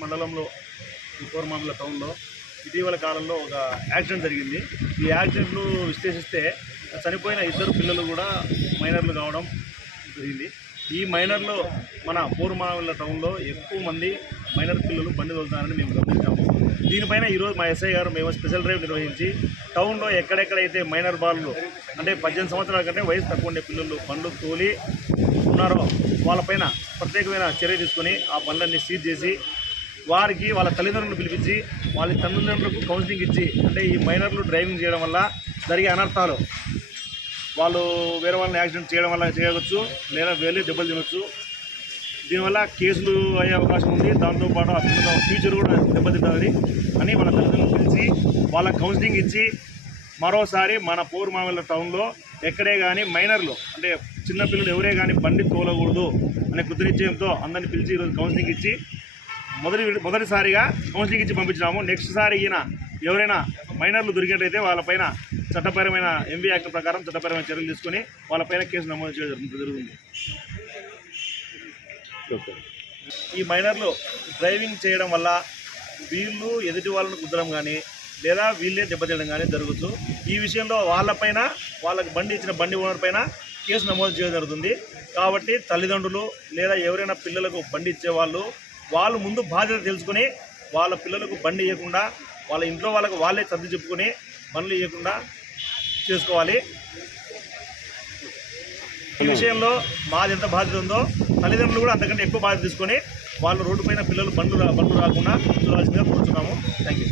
మండలంలో ఈ కోరమామిల టౌన్లో ఇటీవల కాలంలో ఒక యాక్సిడెంట్ జరిగింది. ఈ యాక్సిడెంట్ను విశ్లేషిస్తే చనిపోయిన ఇద్దరు పిల్లలు కూడా మైనర్లు కావడం జరిగింది. ఈ మైనర్లో మన కోరమామిల టౌన్లో ఎక్కువ మంది మైనర్ పిల్లలు బండి తోలుతారని మేము గమనించాము. దీనిపైన ఈరోజు మా ఎస్ఐ గారు మేము స్పెషల్ డ్రైవ్ నిర్వహించి టౌన్లో ఎక్కడెక్కడైతే మైనర్ బాలులు అంటే 18 సంవత్సరాల కంటే వయసు తక్కువ ఉండే పిల్లలు బండ్లు తోలి ఉన్నారో వాళ్ళపైన ప్రత్యేకమైన చర్య తీసుకొని ఆ బండ్లన్నీ సీజ్ చేసి వారికి వాళ్ళ తల్లిదండ్రులను పిలిపించి వాళ్ళ తల్లిదండ్రులకు కౌన్సిలింగ్ ఇచ్చి అంటే ఈ మైనర్లు డ్రైవింగ్ చేయడం వల్ల జరిగే అనర్థాలు వాళ్ళు వేరే వాళ్ళని యాక్సిడెంట్ చేయడం వల్ల చేయవచ్చు, లేదా వెళ్ళి దెబ్బలు తినవచ్చు. దీనివల్ల కేసులు అయ్యే అవకాశం ఉంది. దాంతోపాటు ఆ పిల్లల ఫ్యూచర్ కూడా దెబ్బతింటుంది అని వాళ్ళ తల్లిదండ్రులు పిలిచి వాళ్ళ కౌన్సిలింగ్ ఇచ్చి మరోసారి మన కోరమామిల టౌన్లో ఎక్కడే కానీ మైనర్లు అంటే చిన్నపిల్లలు ఎవరే కానీ బండి తోలకూడదు అనే కృతనిశ్చయంతో అందరినీ పిలిచి ఈరోజు కౌన్సిలింగ్ ఇచ్చి మొదటిసారిగా కౌన్సిలింగ్ ఇచ్చి పంపించినాము. నెక్స్ట్ సారి ఎవరైనా మైనర్లు దొరికినట్లయితే వాళ్ళపైన చట్టపరమైన ఎంవీ యాక్ట్ ప్రకారం చట్టపరమైన చర్యలు తీసుకొని వాళ్ళపైన కేసు నమోదు చేయడం జరుగుతుంది. ఈ మైనర్లు డ్రైవింగ్ చేయడం వల్ల వీళ్ళు ఎదుటి వాళ్ళను కుదరడం కానీ లేదా వీళ్ళే దెబ్బతీయడం కానీ జరగచ్చు. ఈ విషయంలో వాళ్ళకి బండి ఇచ్చిన బండి ఓనర్ పైన కేసు నమోదు చేయడం జరుగుతుంది. కాబట్టి తల్లిదండ్రులు లేదా ఎవరైనా పిల్లలకు బండి ఇచ్చేవాళ్ళు ముందు బాధ్యత తెలుసుకొని వాళ్ళ పిల్లలకు బండి ఇవ్వకుండా వాళ్ళ ఇంట్లో వాళ్ళకు వాళ్ళే సర్ది చెప్పుకొని బండ్లు ఇవ్వకుండా చేసుకోవాలి. ఈ విషయంలో మాది ఎంత బాధ్యత ఉందో తల్లిదండ్రులు కూడా అంతకంటే ఎక్కువ బాధ్యత తీసుకొని వాళ్ళు రోడ్డు పైన పిల్లలు బండ్లు రాకుండా చూడాల్సిందిగా కోరుతున్నాము. Thank you.